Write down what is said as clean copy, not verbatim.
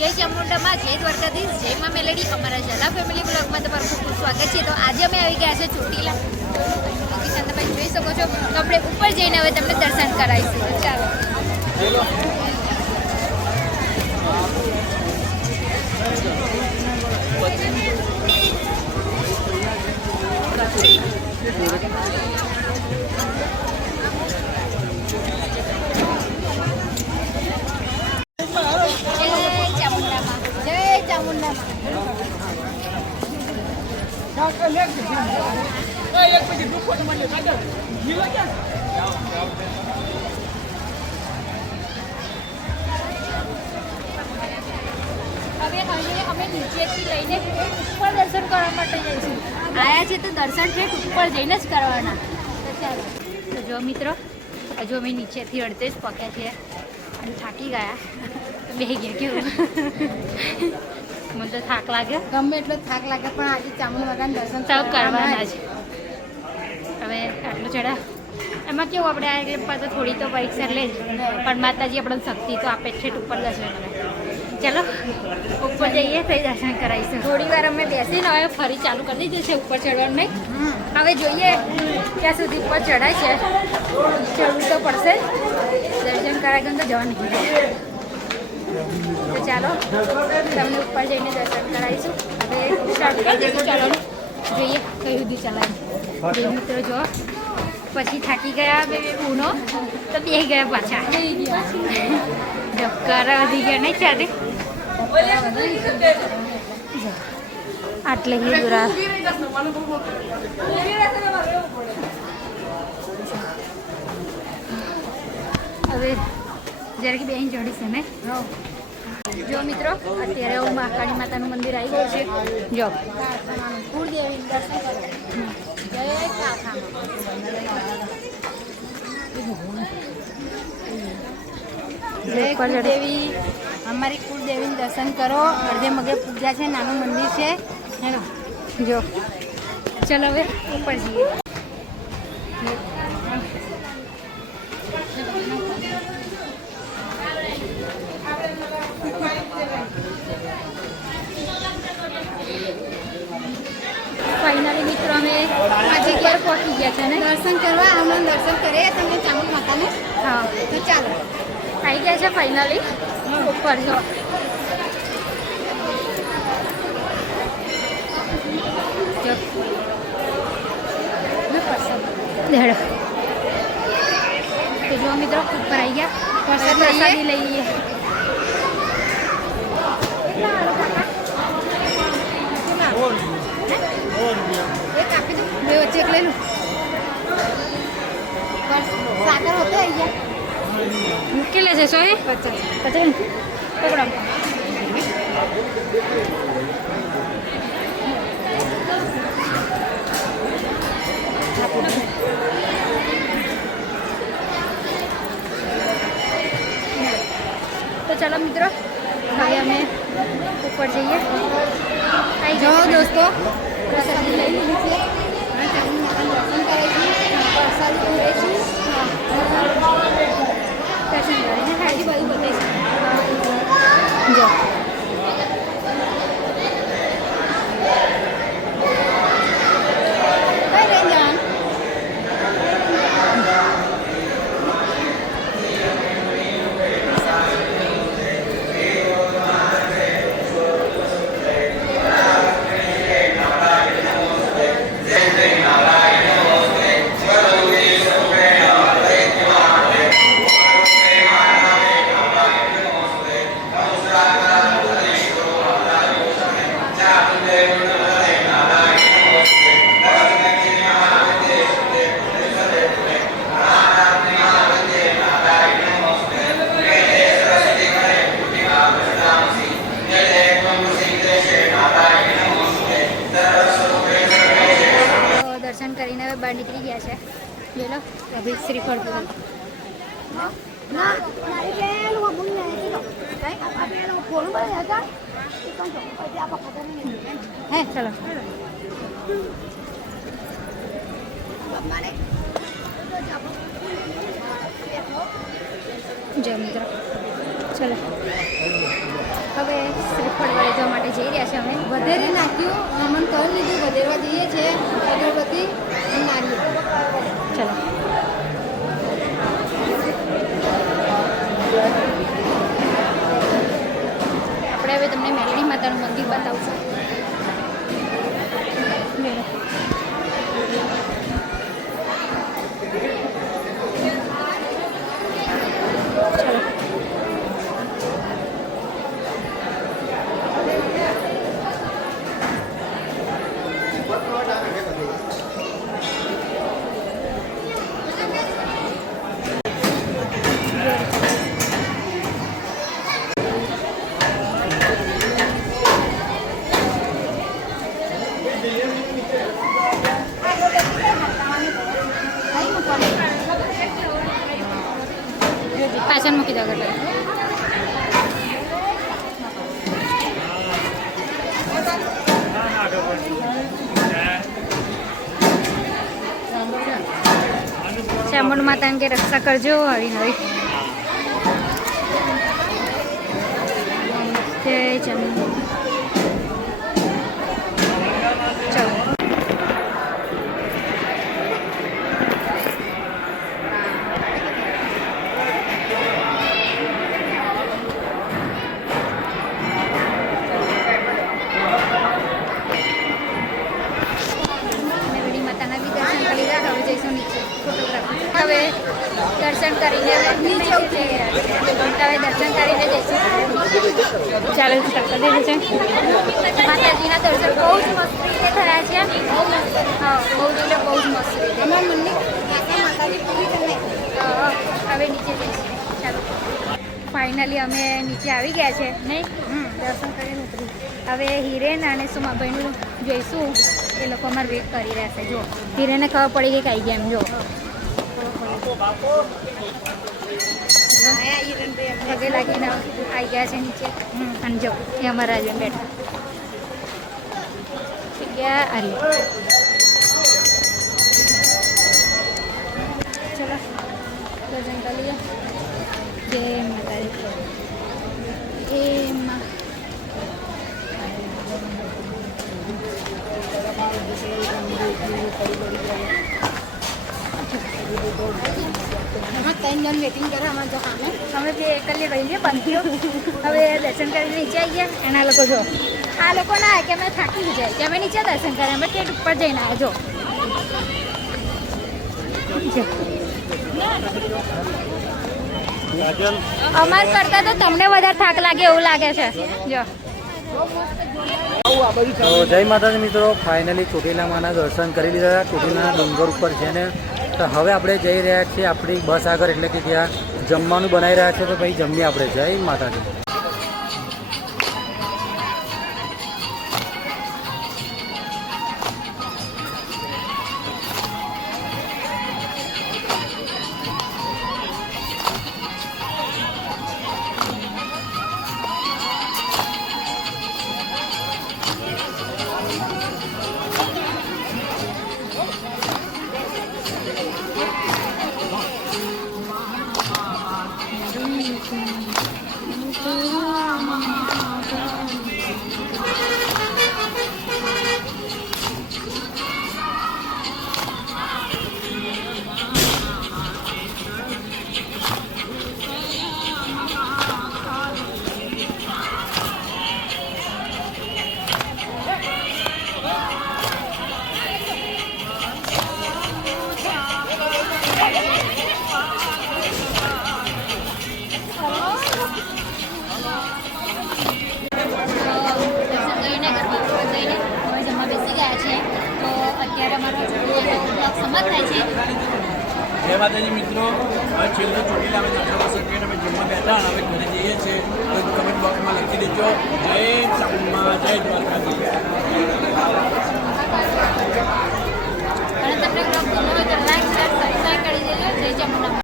જય ચામુંડામાં, જય દ્વારકાધીશ, જય મા મેલેડી. અમારા ઝાલા ફેમિલી બ્લોગમાં તમારું ખૂબ ખૂબ સ્વાગત છે. તો આજે અમે આવી ગયા છે ચોટીલા. લોકેશન તમે જોઈ શકો છો. તો આપણે ઉપર જઈને હવે તમને દર્શન કરાવીશું. ચાલો. હવે અમે નીચેથી લઈને ઉપર દર્શન કરવા માટે જઈશું. આયા છે તો દર્શન ઠેઠ ઉપર જઈને જ કરવાના. તો ચાલો. તો જો મિત્રો, હજુ અમે નીચેથી અડધે જ પક્યા છીએ અને થાકી ગયા. બે ગયા કેવું મને તો થાક લાગ્યો. ગમે એટલો થાક લાગે પણ આજે ચામુંડાના દર્શન સૌ કરવાના જ. હવે આટલું ચડા એમાં કેવું આપણે આ એટલે પાછો થોડી તો પરીક્ષા લે જ, પણ માતાજી આપણને શક્તિ તો આપે છે ઉપર દર્શન કરે. ચાલો ઉપર જઈએ તો દર્શન કરાવીશું. થોડી વાર અમે બેસીને હવે ફરી ચાલુ કરી દીધું છે ઉપર ચડવાનું નહીં. હવે જોઈએ ક્યાં સુધી ઉપર ચડાય છે. ચડવું તો પડશે, દર્શન કરાવી તો જવા નહીં. તો ચાલો તમને ઉપર જઈને દર્શન કરાવીશું. હવે સ્ટાર્ટ કરી દઈશું ચાલવાનું. જોઈએ કઈ સુધી ચલાય. બે મિત્રો જો પછી થાકી ગયા બે પૂનો તો બે ગયા પાછા. ધબકારા વધી ગયા નહીં ચાલે. આટલે દૂરા હવે જ્યારે કે બેન ચડી છે ને. જો મિત્રો અત્યારે હું મહાકાળી માતાનું મંદિર આવી ગયું છે. જો કુળદેવી દર્શન કરો. જય કુળદેવી, અમારી કુળદેવીનું દર્શન કરો. અડધે મગે પૂજા છે, નાનું મંદિર છે. હેલો જો ચલો હવે ઉપર જઈએ. ફાઇનલી મિત્રો અમે આ જગ્યા પર પહોંચી ગયા છે ને દર્શન કરવા. હમણાં દર્શન કરીએ તમને ચામુંડ માતાને. હા તો ચાલો આવી ગયા છે ફાઇનલી ઉપર. જો દેડો તો જો મિત્રો ઉપર આવી ગયા. પ્રસાદી લઈ લઈએ. એક આપી દઉં, બે વચ્ચે એક લઈ લઉં. બસ સાગર હોતો આવી ગયા. મૂકી લેજે સોય 50 પકડો. તો ચાલો મિત્રો હવે અમે ઉપર જઈએ. આવી જાઓ જાઓ દોસ્તો, પ્રસાદી લઈ લીધી છે. ચામુંડ માતાનું દર્શન કરાવીશું. પ્રસાદી લઈશું. દર્શન કરીને ખાલી બધું બતાવીશું. જો કઈ લઈ જવાનું? દર્શન કરીને હવે બહાર નીકળી ગયા છે. બોલો અભી શ્રીફળ પૂરું. હે ચલો જો મિત્રો ચલો હવે વધેરે નાખ્યું, નમન કરી લીધું, વધેરવા જઈએ છે અગરબત્તી અને નારિયેળ. ચલો આપણે હવે તમને મેલડી માતાનું મંદિર બતાવશું. પાછળ મૂકી દો ગરબા. ચામુંડ માતા કે રક્ષા કરજો. આવી નવી જય ચામુંડ. ચલો હવે દર્શન કરીને નીચે ઉતરી ગયા છે. હવે દર્શન કરીને જઈશું. ચાલો સ્ટાર્ટ કરી દીધું છે. માતાજીના દર્શન બહુ જ મસ્ત રીતે થયા છે. હા બહુ જ એટલે બહુ જ મસ્ત રીતે. અમારા મનની માતાજી પૂરી કરી. હવે નીચે જઈશું. ચાલો ફાઇનલી અમે નીચે આવી ગયા છે નહીં. દર્શન કરીને ઉતરી. હવે હિરેન અને સુમાભાઈનું જોઈશું. એ લોકો અમારે વેટ કરી રહ્યા છે. જો હિરેને ખબર પડી ગઈ કે આવી ગયા એમ. જો પગે લાગીને આવી ગયા છે નીચે. અને જો એ અમારા રાજન બેઠા જગ્યા આરી. ચલો દર્શન કરી લઈએ. જય માતાજી. એ માં ત્રણ જણ વેટિંગ કરે અમારે જો કામે. અમે બે એકલી રહીએ બંધીઓ. હવે દર્શન કરીને નીચે આવી ગયા. એના લોકો જો આ લોકો ના કે અમે થાકી જાય કે અમે નીચે દર્શન કરે. અમે ટેટ ઉપર જઈને આવ્યા. જો અમાર કરતા તો તમને વધારે થાક લાગે એવું લાગે છે. જો તો જય માતાજી મિત્રો, ફાઇનલી ચોટીલામાંના દર્શન કરી લીધા. ચોટીલાના ડુંગર ઉપર છે ને, તો હવે આપણે જઈ રહ્યા છીએ આપણી બસ આગળ, એટલે કે ત્યાં જમવાનું બનાવી રહ્યા છે. તો ભાઈ જમીએ આપણે. જય માતાજી. જય માતાજી મિત્રો, હવે છેલ્લો ચોટીલા અમે દર્શન કરીને અમે જમવા બેઠા. હવે ઘરે જઈએ છીએ તો કમેન્ટ બોક્સમાં લખી દેજો જય ચામુંડમાં, જય દ્વારકાધીશ. અને તમને બ્લોગ ગમ્યો હોય તો લાઈક શેર સબસ્ક્રાઈબ કરી દેજો. જય ચામુંડા.